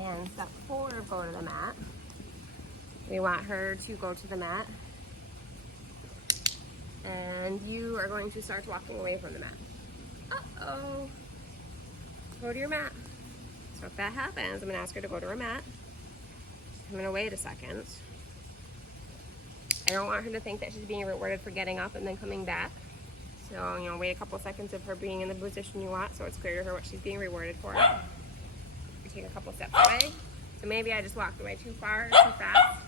And step 4 of go to the mat. We want her to go to the mat. And you are going to start walking away from the mat. Uh-oh. Go to your mat. So if that happens, I'm going to ask her to go to her mat. I'm going to wait a second. I don't want her to think that she's being rewarded for getting up and then coming back. So, you know, wait a couple seconds of her being in the position you want so it's clear to her what she's being rewarded for. You take a couple steps away. So maybe I just walked away too far, too fast.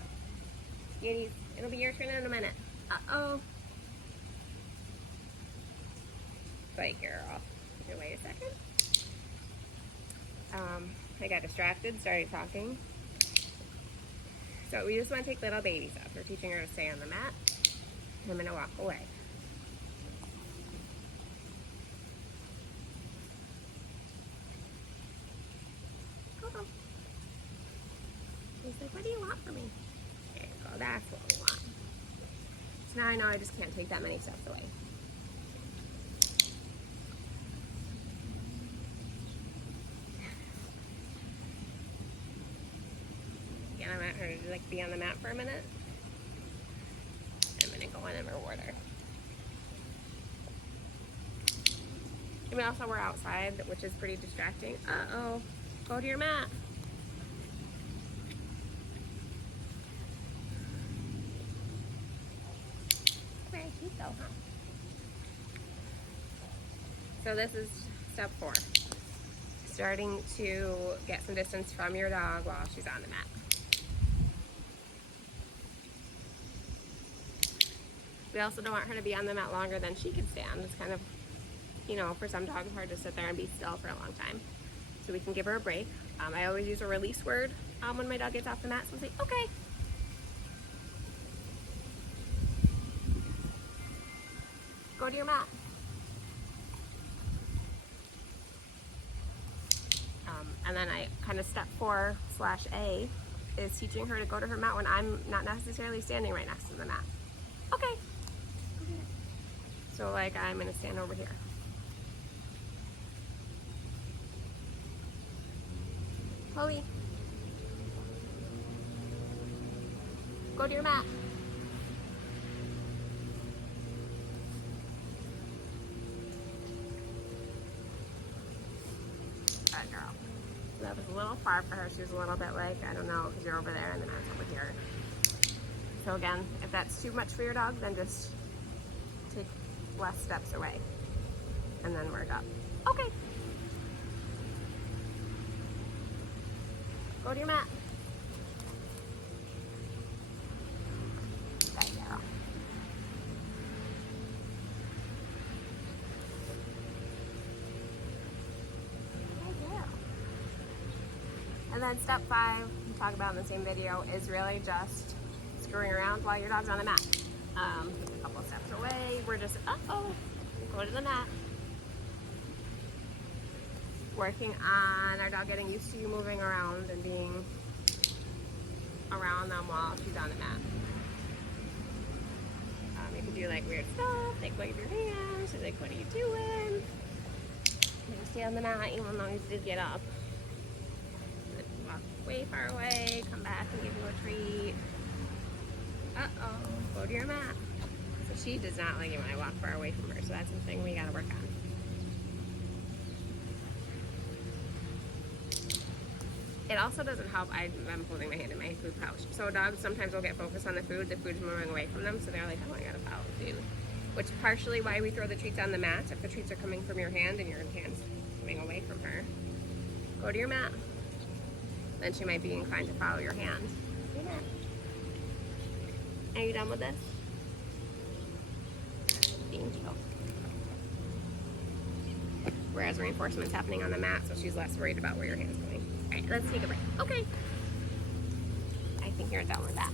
Yeti, it'll be your turn in a minute. Uh-oh. Bite girl. Okay, wait a second. I got distracted, started talking. So we just want to take little baby steps. We're teaching her to stay on the mat. I'm going to walk away. Uh-oh. He's like, what do you want from me? There you go, that's what we want. So now I know I just can't take that many steps away. Again, I want her to like be on the mat for a minute. I'm gonna go in and reward her. I mean, also we're outside, which is pretty distracting. Uh-oh, go to your mat. Very cute though, huh? So this is step 4. Starting to get some distance from your dog while she's on the mat. We also don't want her to be on the mat longer than she can stand. It's kind of, you know, for some dogs hard to sit there and be still for a long time. So we can give her a break. I always use a release word when my dog gets off the mat. So I'll say, okay. Go to your mat. And then I kind of step 4/A is teaching her to go to her mat when I'm not necessarily standing right next to the mat. Okay. So like I'm gonna stand over here. Chloe, go to your mat. Good girl. That was a little far for her. She was a little bit like, I don't know, because you're over there and the mat's over here. So again, if that's too much for your dog, then just take less steps away and then merge up. Okay. Go to your mat. There you go. And then step 5, we talk about in the same video, is really just screwing around while your dog's on the mat. Take a couple steps away. We're just, go to the mat. Working on our dog getting used to you moving around and being around them while she's on the mat. You can do like weird stuff, like wave your hands. She's like, what are you doing? You stay on the mat even though you did get up. Walk way far away, come back and give you a treat. Uh-oh, go to your mat. So she does not like it when I walk far away from her, so that's something we gotta work on. It also doesn't help, I'm holding my hand in my food pouch. So dogs sometimes will get focused on the food's moving away from them, so they're like, oh, I gotta follow the food. Which partially why we throw the treats on the mat, if the treats are coming from your hand and your hand's moving away from her. Go to your mat. Then she might be inclined to follow your hand. Are you done with this? Thank you. Whereas reinforcement's happening on the mat, so she's less worried about where your hand's going. All right, let's take a break. Okay. I think you're done with that.